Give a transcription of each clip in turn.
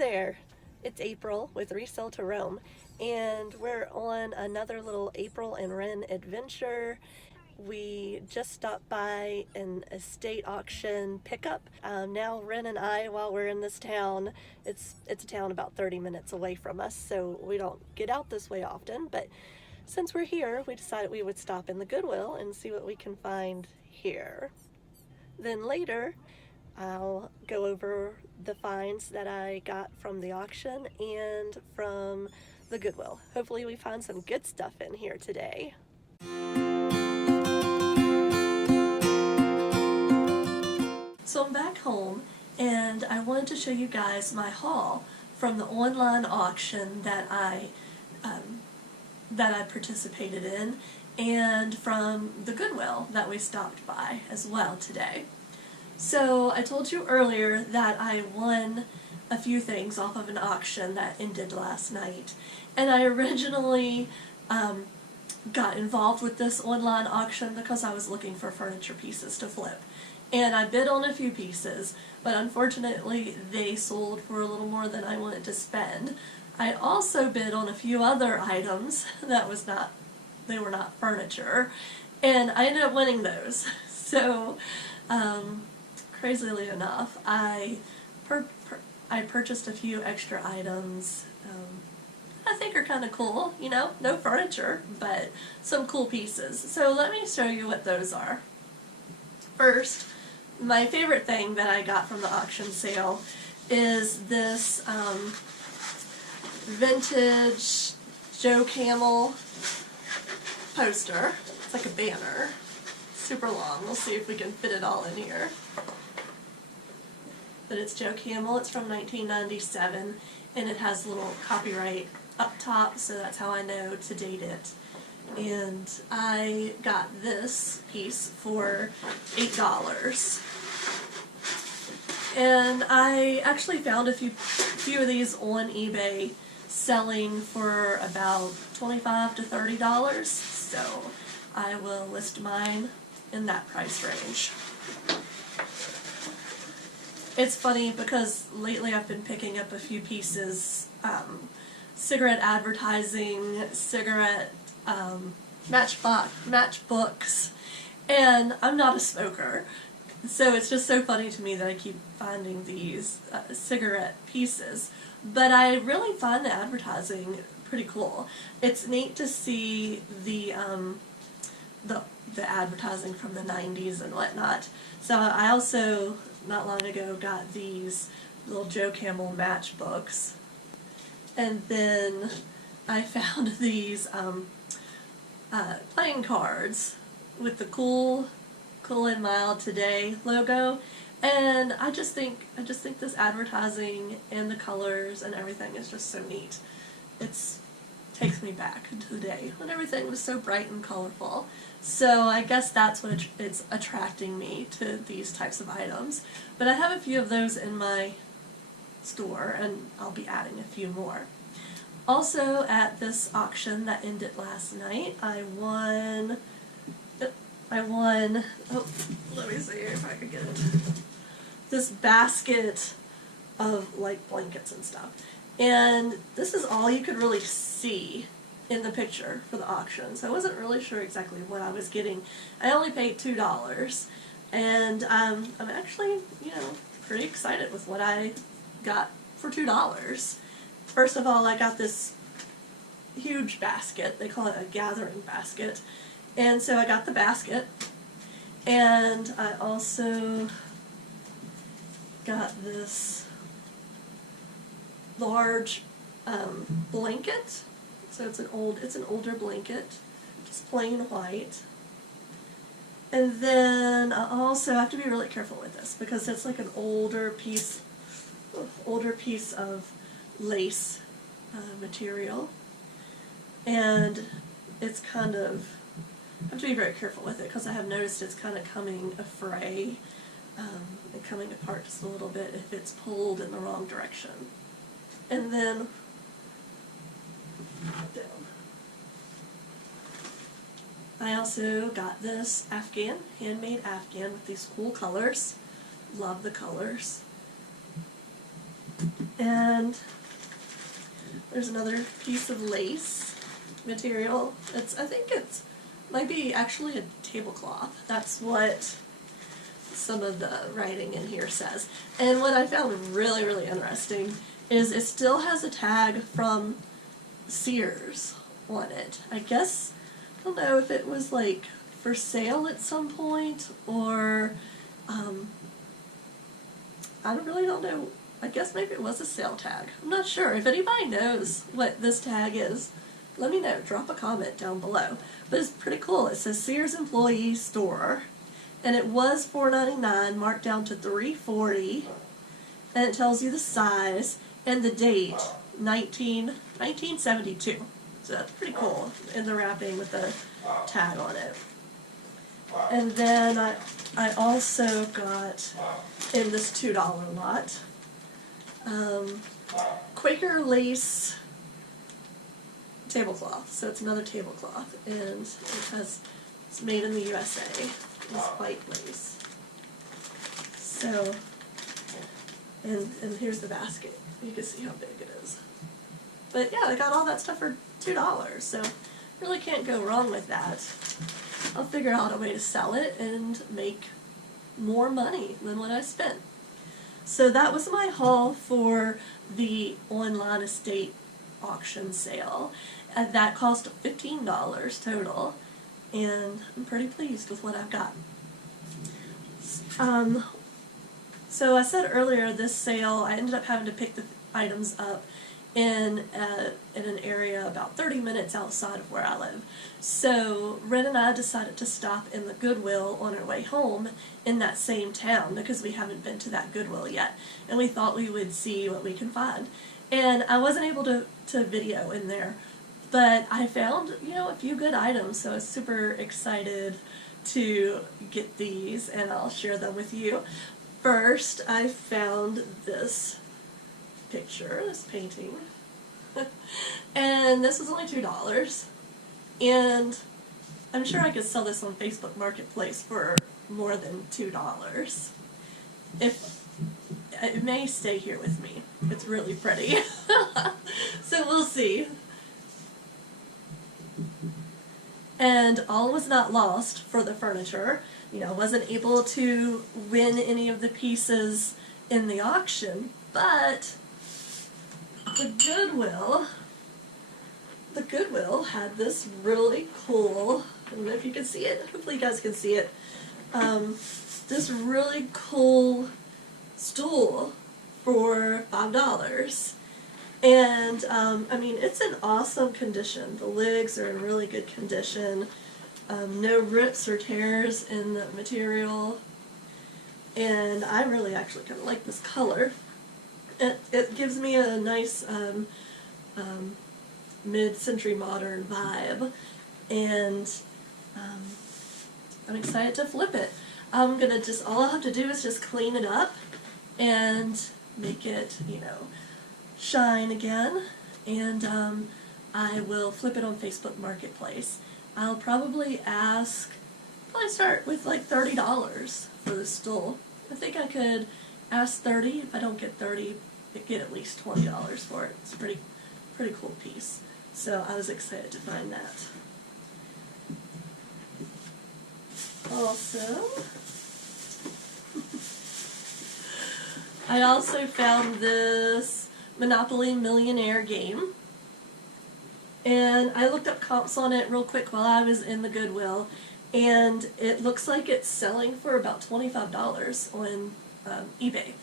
there, it's April with Resell to Rome, and we're on another little April and Ren adventure. We just stopped by an estate auction pickup. Now Ren and I, while we're in this town, it's a town about 30 minutes away from us, so we don't get out this way often, but since we're here, we decided we would stop in the Goodwill and see what we can find here. Then later, I'll go over the finds that I got from the auction and from the Goodwill. Hopefully we find some good stuff in here today. So I'm back home and I wanted to show you guys my haul from the online auction that I participated in, and from the Goodwill that we stopped by as well today. So I told you earlier that I won a few things off of an auction that ended last night, and I originally got involved with this online auction because I was looking for furniture pieces to flip, and I bid on a few pieces, but unfortunately they sold for a little more than I wanted to spend. I also bid on a few other items that they were not furniture, and I ended up winning those. So crazily enough, I purchased a few extra items I think are kind of cool, you know, no furniture, but some cool pieces. So let me show you what those are. First, my favorite thing that I got from the auction sale is this vintage Joe Camel poster. It's like a banner. Super long. We'll see if we can fit it all in here. But it's Joe Camel. It's from 1997, and it has a little copyright up top, so that's how I know to date it. And I got this piece for $8. And I actually found a few of these on eBay selling for about $25 to $30, so I will list mine in that price range. It's funny because lately I've been picking up a few pieces, cigarette advertising, cigarette matchbooks, and I'm not a smoker, so it's just so funny to me that I keep finding these cigarette pieces. But I really find the advertising pretty cool. It's neat to see the advertising from the 90s and whatnot. So I also, not long ago, got these little Joe Camel matchbooks. And then I found these playing cards with the Cool and Mild Today logo. And I just think this advertising and the colors and everything is just so neat. It takes me back to the day when everything was so bright and colorful. So I guess that's what it's attracting me to these types of items. But I have a few of those in my store, and I'll be adding a few more. Also, at this auction that ended last night, I won, oh, let me see if I can get it, this basket of like blankets and stuff. And this is all you could really see in the picture for the auction, so I wasn't really sure exactly what I was getting. I only paid $2, and I'm actually, you know, pretty excited with what I got for $2. First of all, I got this huge basket. They call it a gathering basket. And so I got the basket, and I also got this large blanket. So it's an older blanket, just plain white. And then I also have to be really careful with this because it's like an older piece of lace material, and it's kind of, I have to be very careful with it because I have noticed it's kind of coming affray and coming apart just a little bit if it's pulled in the wrong direction. And then down. I also got this Afghan, handmade Afghan with these cool colors. Love the colors. And there's another piece of lace material. I think it's might be actually a tablecloth. That's what some of the writing in here says. And what I found really, really interesting is it still has a tag from Sears on it. I guess, I don't know if it was like for sale at some point, or I really don't know. I guess maybe it was a sale tag. I'm not sure. If anybody knows what this tag is, let me know. Drop a comment down below. But it's pretty cool. It says Sears Employee Store, and it was $4.99, marked down to $3.40, and it tells you the size and the date, 1972. So that's pretty cool, in the wrapping with the tag on it. And then I also got, in this $2 lot, Quaker lace tablecloth. So it's another tablecloth, and it's made in the USA. It's white lace. So, and here's the basket. You can see how big it is. But yeah, I got all that stuff for $2, so really can't go wrong with that. I'll figure out a way to sell it and make more money than what I spent. So that was my haul for the online estate auction sale. And that cost $15 total, and I'm pretty pleased with what I've got. So I said earlier, this sale, I ended up having to pick the items up in an area about 30 minutes outside of where I live. So Ren and I decided to stop in the Goodwill on our way home in that same town, because we haven't been to that Goodwill yet, and we thought we would see what we can find. And I wasn't able to video in there, but I found, a few good items, so I was super excited to get these, and I'll share them with you. First, I found this picture, this painting, and this was only $2, and I'm sure I could sell this on Facebook Marketplace for more than $2. It may stay here with me. It's really pretty. So we'll see. And all was not lost for the furniture. I wasn't able to win any of the pieces in the auction, but the Goodwill had this really cool, I don't know if you can see it, hopefully you guys can see it, this really cool stool for $5. And it's in awesome condition. The legs are in really good condition. No rips or tears in the material. And I really actually kind of like this color. It gives me a nice mid-century modern vibe. And I'm excited to flip it. I'm gonna all I have to do is just clean it up and make it, shine again, and I will flip it on Facebook Marketplace. I'll probably start with like $30 for the stool. I think I could ask $30. If I don't get $30, I get at least $20 for it. It's a pretty cool piece. So I was excited to find that. I also found this Monopoly Millionaire game, and I looked up comps on it real quick while I was in the Goodwill, and it looks like it's selling for about $25 on eBay,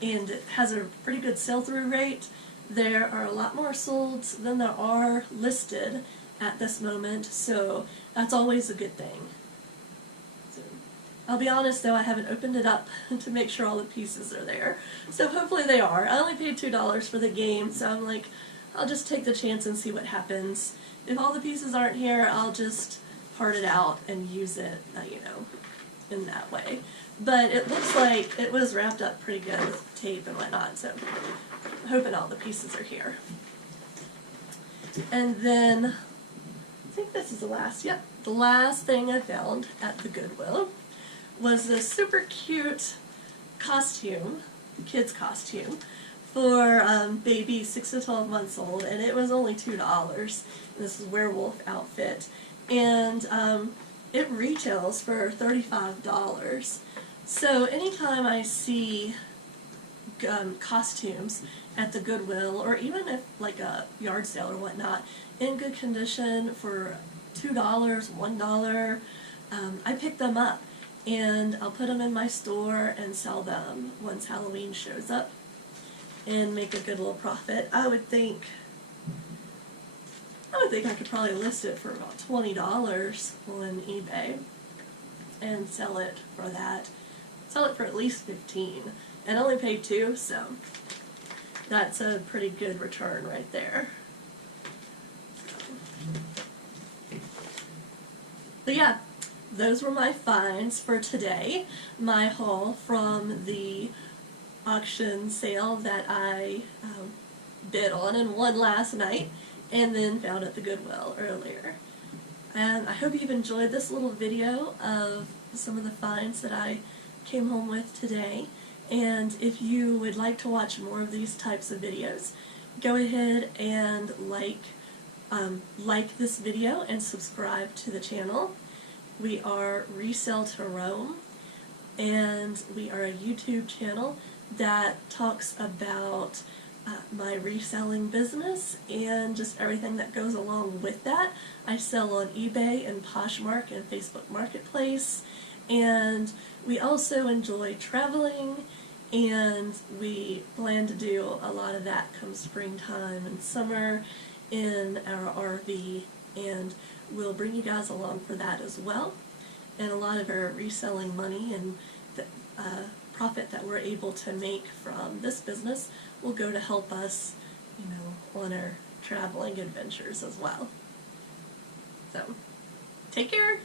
and it has a pretty good sell-through rate. There are a lot more sold than there are listed at this moment, so that's always a good thing. I'll be honest though, I haven't opened it up to make sure all the pieces are there. So hopefully they are. I only paid $2 for the game, so I'm like, I'll just take the chance and see what happens. If all the pieces aren't here, I'll just part it out and use it, in that way. But it looks like it was wrapped up pretty good with tape and whatnot, so I'm hoping all the pieces are here. And then, I think this is the last thing I found at the Goodwill was this super cute costume, kids costume, for babies 6 to 12 months old, and it was only $2. This is werewolf outfit, and it retails for $35. So anytime I see costumes at the Goodwill, or even if like a yard sale or whatnot, in good condition for $2, $1, I pick them up and I'll put them in my store and sell them once Halloween shows up and make a good little profit. I would think I could probably list it for about $20 on eBay and sell it for that. Sell it for at least $15, and only paid $2, so that's a pretty good return right there. But yeah, those were my finds for today. My haul from the auction sale that I bid on and won last night, and then found at the Goodwill earlier. And I hope you've enjoyed this little video of some of the finds that I came home with today. And if you would like to watch more of these types of videos, go ahead and like this video and subscribe to the channel. We are Resell to Roam, and we are a YouTube channel that talks about my reselling business and just everything that goes along with that. I sell on eBay and Poshmark and Facebook Marketplace, and we also enjoy traveling, and we plan to do a lot of that come springtime and summer in our RV, and we'll bring you guys along for that as well. And a lot of our reselling money and the profit that we're able to make from this business will go to help us, on our traveling adventures as well. So, take care!